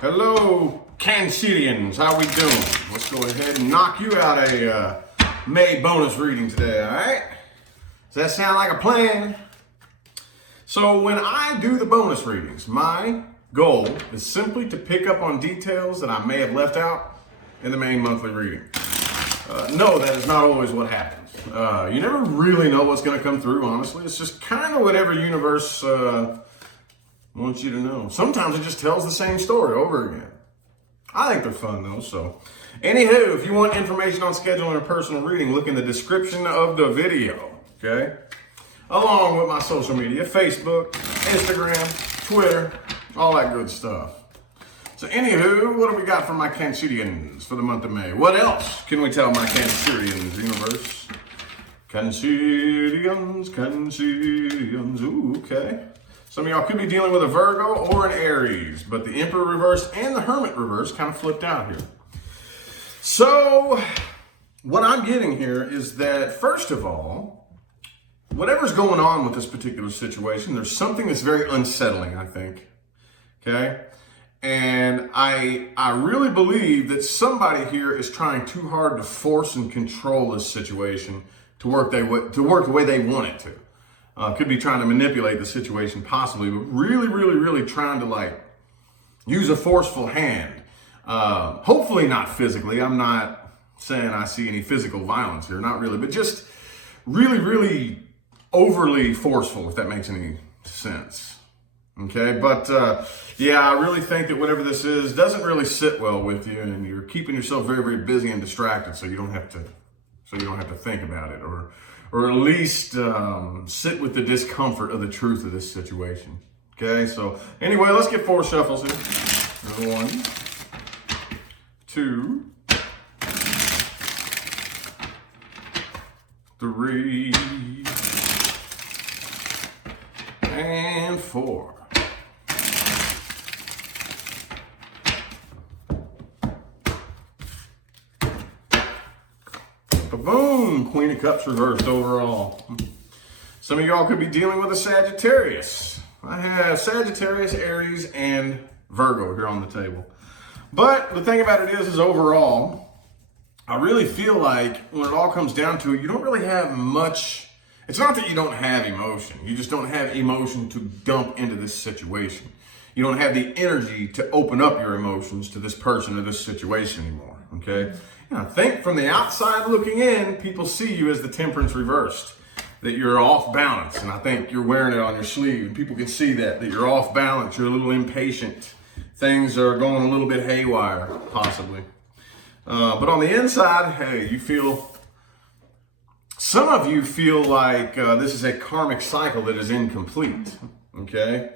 Hello, Cancerians. How we doing? Let's go ahead and knock you out a May bonus reading today, all right? Does that sound like a plan? So when I do the bonus readings, my goal is simply to pick up on details that I may have left out in the main monthly reading. No, that is not always what happens. You never really know what's going to come through, honestly. It's just kind of whatever universe wants you to know. Sometimes it just tells the same story over again. I think they're fun though, so. Anywho, if you want information on scheduling a personal reading, look in the description of the video, okay? Along with my social media, Facebook, Instagram, Twitter, all that good stuff. So anywho, what do we got for my Cancerians for the month of May? What else can we tell my Cancerians universe? Cancerians, ooh, okay. Some of y'all could be dealing with a Virgo or an Aries, but the Emperor reverse and the Hermit reverse kind of flipped out here. So what I'm getting here is that, first of all, whatever's going on with this particular situation, there's something that's very unsettling, I think, okay? And I really believe that somebody here is trying too hard to force and control this situation to work the way they want it to. Could be trying to manipulate the situation possibly, but really trying to use a forceful hand. Hopefully not physically. I'm not saying I see any physical violence here, not really, but just really overly forceful, if that makes any sense. Okay, but yeah, I really think that whatever this is doesn't really sit well with you, and you're keeping yourself very busy and distracted, so you don't have to think about it, or at least sit with the discomfort of the truth of this situation. Okay, so anyway, let's get 4 shuffles here. 1, 2, 3, and 4. Boom! Queen of Cups reversed overall. Some of y'all could be dealing with a Sagittarius. I have Sagittarius, Aries, and Virgo here on the table. But the thing about it is overall, I really feel like when it all comes down to it, you don't really have much. It's not that you don't have emotion. You just don't have emotion to dump into this situation. You don't have the energy to open up your emotions to this person or this situation anymore, okay? And I think from the outside looking in, people see you as the Temperance reversed, that you're off balance. And I think you're wearing it on your sleeve, and people can see that you're off balance, you're a little impatient. Things are going a little bit haywire, possibly. But on the inside, hey, some of you feel like this is a karmic cycle that is incomplete, okay?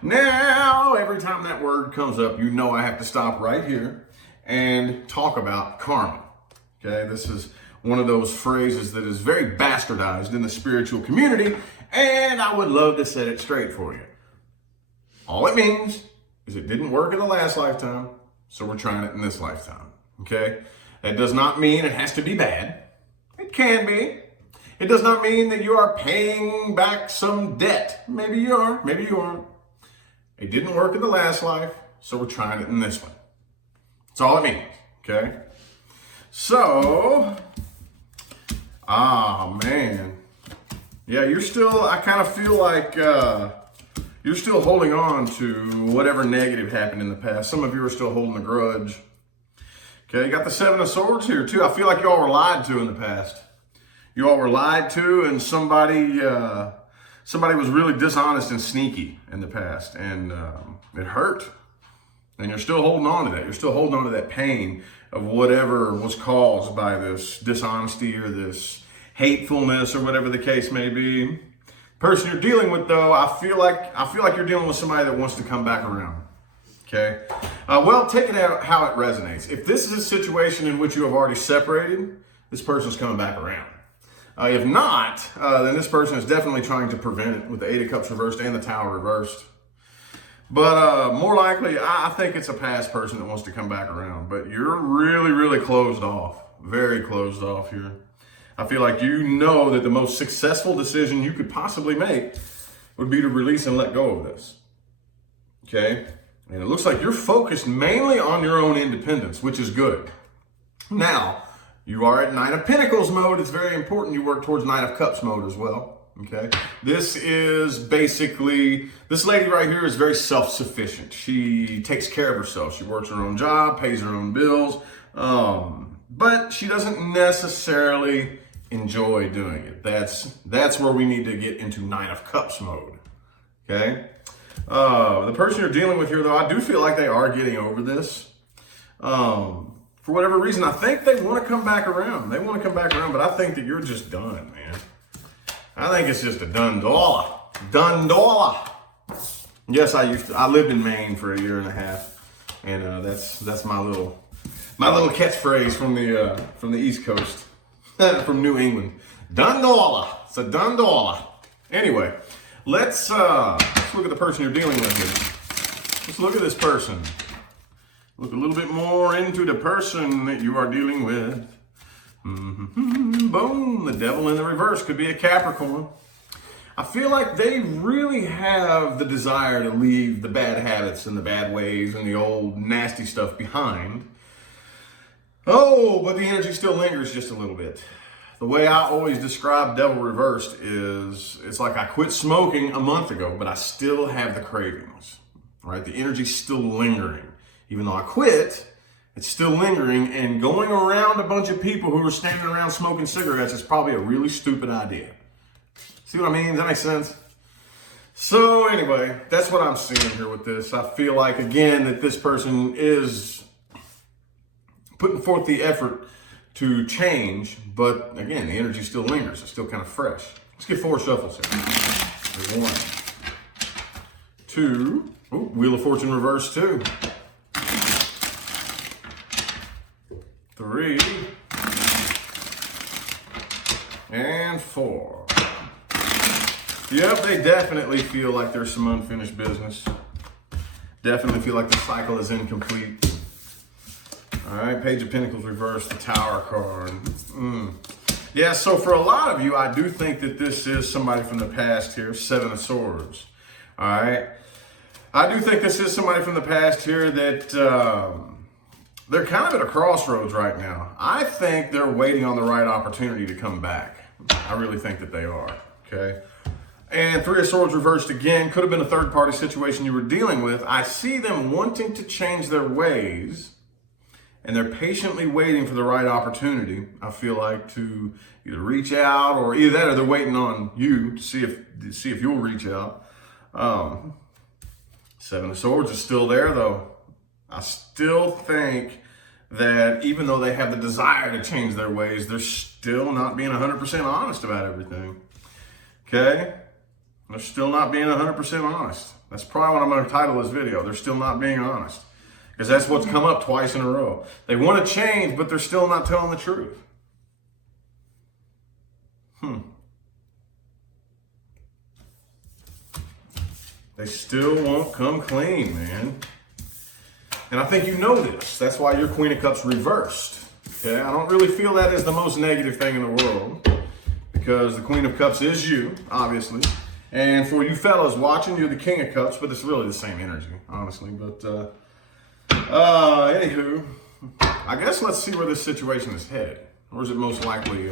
Now, every time that word comes up, you know I have to stop right here and talk about karma, okay? This is one of those phrases that is very bastardized in the spiritual community, and I would love to set it straight for you. All it means is it didn't work in the last lifetime, so we're trying it in this lifetime, okay? That does not mean it has to be bad. It can be. It does not mean that you are paying back some debt. Maybe you are, maybe you aren't. It didn't work in the last life, so we're trying it in this one. That's all it means, okay? So, man. Yeah, I kind of feel like you're still holding on to whatever negative happened in the past. Some of you are still holding a grudge. Okay, you got the 7 of Swords here too. I feel like you all were lied to in the past. You all were lied to, and somebody was really dishonest and sneaky in the past, and it hurt. And you're still holding on to that. You're still holding on to that pain of whatever was caused by this dishonesty or this hatefulness or whatever the case may be. Person you're dealing with, though, I feel like you're dealing with somebody that wants to come back around. Okay? Well, take it out how it resonates. If this is a situation in which you have already separated, this person's coming back around. If not, then this person is definitely trying to prevent it with the 8 of Cups reversed and the Tower reversed. But more likely, I think it's a past person that wants to come back around. But you're really closed off. Very closed off here. I feel like you know that the most successful decision you could possibly make would be to release and let go of this. Okay? And it looks like you're focused mainly on your own independence, which is good. Now, you are at Nine of Pentacles mode. It's very important you work towards Nine of Cups mode as well. Okay. This is basically, this lady right here is very self-sufficient. She takes care of herself. She works her own job, pays her own bills. But she doesn't necessarily enjoy doing it. That's where we need to get into Nine of Cups mode. Okay. The person you're dealing with here, though, I do feel like they are getting over this. For whatever reason, I think they want to come back around. They want to come back around, but I think that you're just done, man. I think it's just a done dollar. Done dollar. Yes, I lived in Maine for a year and a half, and that's my little catchphrase from the East Coast, from New England. Done dollar. It's a done dollar. Anyway, let's look at the person you're dealing with here. Let's look at this person. Look a little bit more into the person that you are dealing with. Boom, the Devil in the reverse could be a Capricorn. I feel like they really have the desire to leave the bad habits and the bad ways and the old nasty stuff behind. Oh, but the energy still lingers just a little bit. The way I always describe Devil reversed is it's like I quit smoking a month ago, but I still have the cravings, right? The energy's still lingering. Even though I quit, it's still lingering, and going around a bunch of people who are standing around smoking cigarettes is probably a really stupid idea. See what I mean? Does that make sense? So anyway, that's what I'm seeing here with this. I feel like, again, that this person is putting forth the effort to change, but again, the energy still lingers. It's still kind of fresh. Let's get 4 shuffles here. There's 1, 2, Wheel of Fortune reverse 2. 3 and 4. Yep, they definitely feel like there's some unfinished business. Definitely feel like the cycle is incomplete. All right, Page of Pentacles reversed, the Tower card. Yeah, so for a lot of you, I do think that this is somebody from the past here, 7 of Swords. All right. I do think this is somebody from the past here that they're kind of at a crossroads right now. I think they're waiting on the right opportunity to come back. I really think that they are, okay? And 3 of Swords reversed again. Could have been a third-party situation you were dealing with. I see them wanting to change their ways, and they're patiently waiting for the right opportunity, I feel like, to either reach out, or either that or they're waiting on you to see if you'll reach out. 7 of Swords is still there, though. I still think that even though they have the desire to change their ways, they're still not being 100% honest about everything. Okay? They're still not being 100% honest. That's probably what I'm going to title this video. They're still not being honest. Because that's what's come up twice in a row. They want to change, but they're still not telling the truth. They still won't come clean, man. And I think you know this. That's why your Queen of Cups reversed. Okay, I don't really feel that is the most negative thing in the world, because the Queen of Cups is you, obviously. And for you fellas watching, you're the King of Cups, but it's really the same energy, honestly. But anywho, I guess let's see where this situation is headed. Where's it most likely?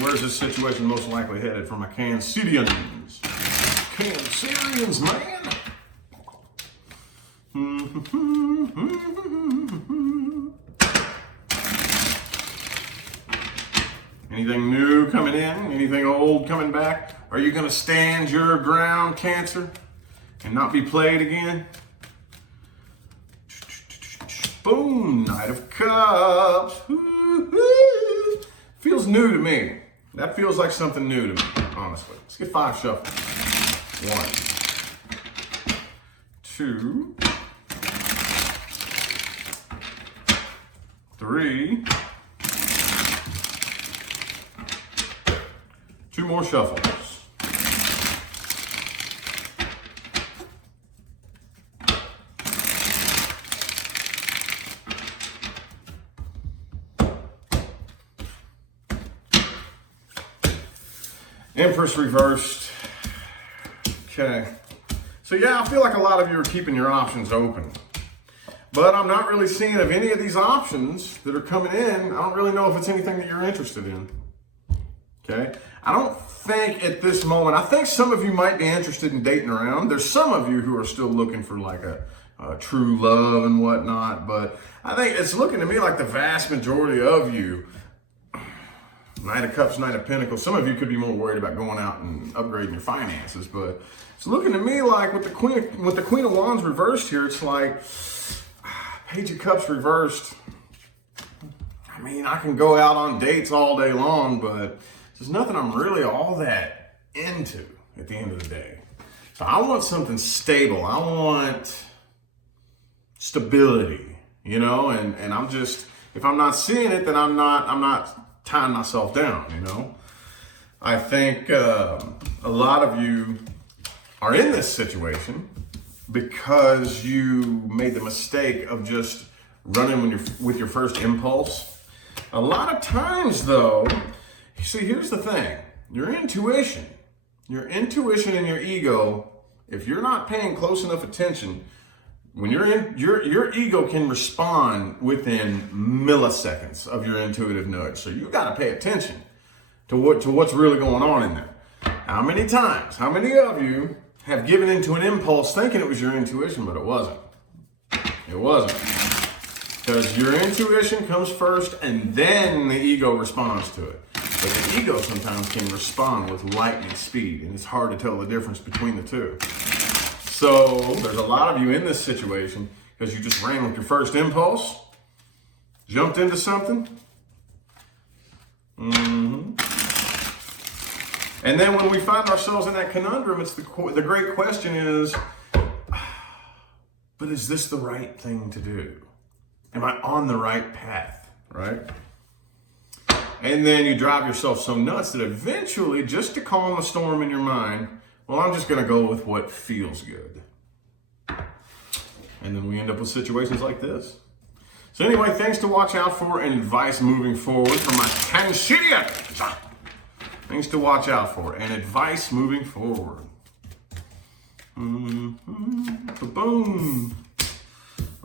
Where's this situation most likely headed for my Cancerians? Cancerians, man. Anything new coming in? Anything old coming back? Are you going to stand your ground, Cancer, and not be played again? Boom! Knight of Cups. Feels new to me. That feels like something new to me, honestly. Let's get 5 shuffles. 1, 2, 3. 2 more shuffles. Empress reversed. Okay. So yeah, I feel like a lot of you are keeping your options open. But I'm not really seeing of any of these options that are coming in. I don't really know if it's anything that you're interested in. Okay? I don't think at this moment, I think some of you might be interested in dating around. There's some of you who are still looking for like a true love and whatnot, but I think it's looking to me like the vast majority of you, Knight of Cups, Knight of Pentacles, some of you could be more worried about going out and upgrading your finances, but it's looking to me like with the Queen of Wands reversed here, it's like Page of Cups reversed. I mean, I can go out on dates all day long, but there's nothing I'm really all that into at the end of the day. So I want something stable. I want stability, you know, and I'm just, if I'm not seeing it, then I'm not tying myself down, you know. I think a lot of you are in this situation because you made the mistake of just running with your first impulse. A lot of times though, you see, here's the thing, your intuition and your ego, if you're not paying close enough attention, when you're in, your ego can respond within milliseconds of your intuitive nudge. So you got to pay attention to what's really going on in there. How many of you have given into an impulse thinking it was your intuition, but it wasn't? It wasn't. Because your intuition comes first and then the ego responds to it. But the ego sometimes can respond with lightning speed, and it's hard to tell the difference between the two. So there's a lot of you in this situation because you just ran with your first impulse, jumped into something. And then when we find ourselves in that conundrum, it's the great question is, but is this the right thing to do? Am I on the right path, right? And then you drive yourself so nuts that eventually, just to calm the storm in your mind, well, I'm just going to go with what feels good. And then we end up with situations like this. So anyway, things to watch out for and advice moving forward from my Tansidia. Things to watch out for and advice moving forward. Boom.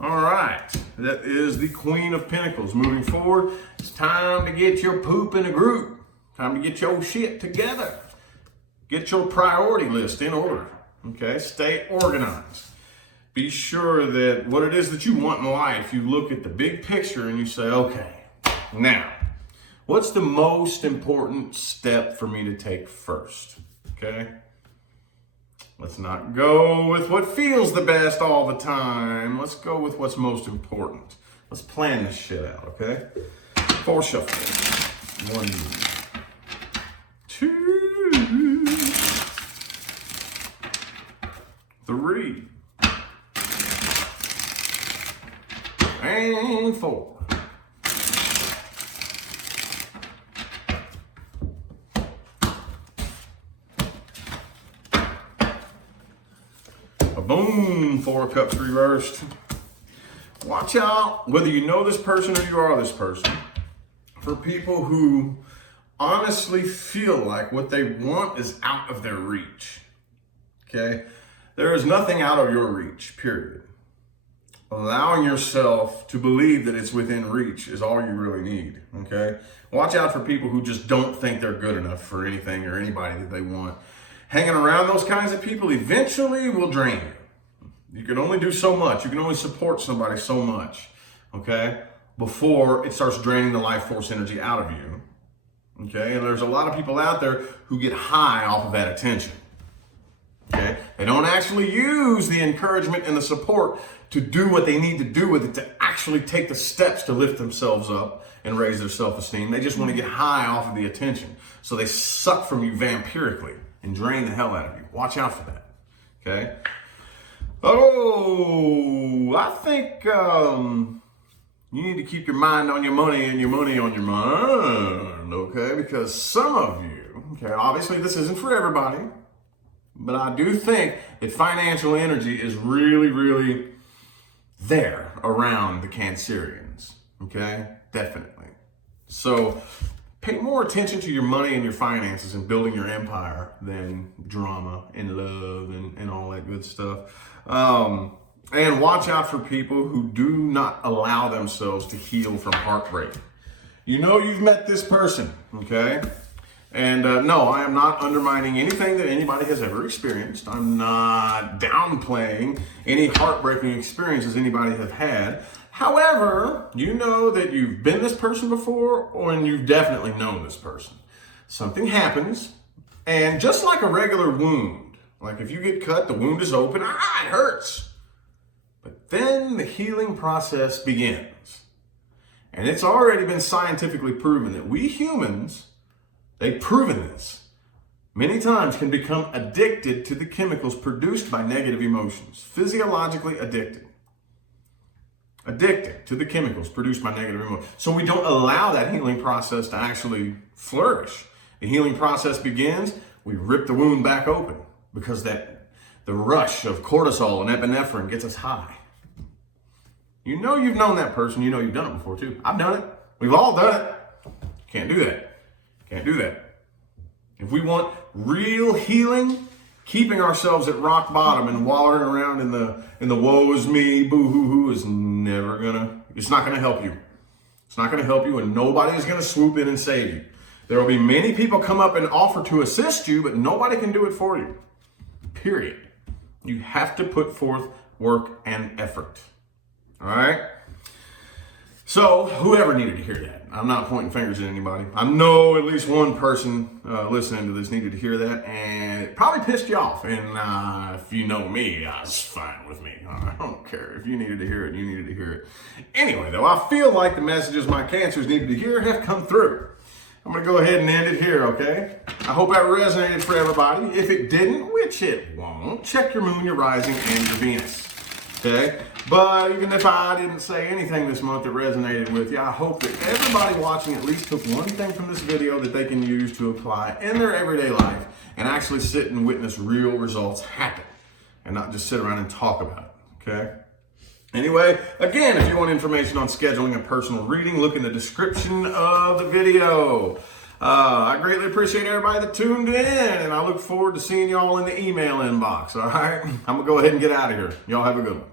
All right. That is the Queen of Pentacles. Moving forward, it's time to get your poop in a group. Time to get your shit together. Get your priority list in order, okay? Stay organized. Be sure that what it is that you want in life, you look at the big picture and you say, okay, now, what's the most important step for me to take first, okay? Let's not go with what feels the best all the time. Let's go with what's most important. Let's plan this shit out, okay? 4 shuffle. 1, 2, 3, and 4. Boom, 4 of Cups reversed. Watch out, whether you know this person or you are this person, for people who honestly feel like what they want is out of their reach, okay? There is nothing out of your reach, period. Allowing yourself to believe that it's within reach is all you really need, okay? Watch out for people who just don't think they're good enough for anything or anybody that they want. Hanging around those kinds of people eventually will drain you. You can only do so much. You can only support somebody so much, okay, before it starts draining the life force energy out of you, okay? And there's a lot of people out there who get high off of that attention, okay? They don't actually use the encouragement and the support to do what they need to do with it, to actually take the steps to lift themselves up and raise their self-esteem. They just want to get high off of the attention. So they suck from you vampirically and drain the hell out of you. Watch out for that, okay? Oh, I think you need to keep your mind on your money and your money on your mind, okay? Because some of you, okay, obviously this isn't for everybody, but I do think that financial energy is really, really there around the Cancerians, okay? Definitely. So pay more attention to your money and your finances and building your empire than drama and love and all that good stuff. And watch out for people who do not allow themselves to heal from heartbreak. You know you've met this person, okay? And no, I am not undermining anything that anybody has ever experienced. I'm not downplaying any heartbreaking experiences anybody has had. However, you know that you've been this person before, and you've definitely known this person. Something happens, and just like a regular wound, like if you get cut, the wound is open, it hurts. But then the healing process begins. And it's already been scientifically proven that we humans, they've proven this, many times can become addicted to the chemicals produced by negative emotions, physiologically addicted. Addicted to the chemicals produced by negative emotions. So we don't allow that healing process to actually flourish. The healing process begins, we rip the wound back open because the rush of cortisol and epinephrine gets us high. You know you've known that person, you know you've done it before too. I've done it. We've all done it. Can't do that. Can't do that. If we want real healing, keeping ourselves at rock bottom and wallowing around in the woe is me, boo hoo hoo is it's not gonna help you. It's not gonna help you, and nobody is gonna swoop in and save you. There will be many people come up and offer to assist you, but nobody can do it for you. Period. You have to put forth work and effort. All right? So, whoever needed to hear that, I'm not pointing fingers at anybody. I know at least one person listening to this needed to hear that, and it probably pissed you off. And if you know me, it's fine with me. I don't care. If you needed to hear it, you needed to hear it. Anyway, though, I feel like the messages my cancers needed to hear have come through. I'm going to go ahead and end it here, okay? I hope that resonated for everybody. If it didn't, which it won't, check your moon, your rising, and your Venus, okay? But even if I didn't say anything this month that resonated with you, I hope that everybody watching at least took one thing from this video that they can use to apply in their everyday life and actually sit and witness real results happen and not just sit around and talk about it, okay? Anyway, again, if you want information on scheduling a personal reading, look in the description of the video. I greatly appreciate everybody that tuned in, and I look forward to seeing y'all in the email inbox, all right? I'm going to go ahead and get out of here. Y'all have a good one.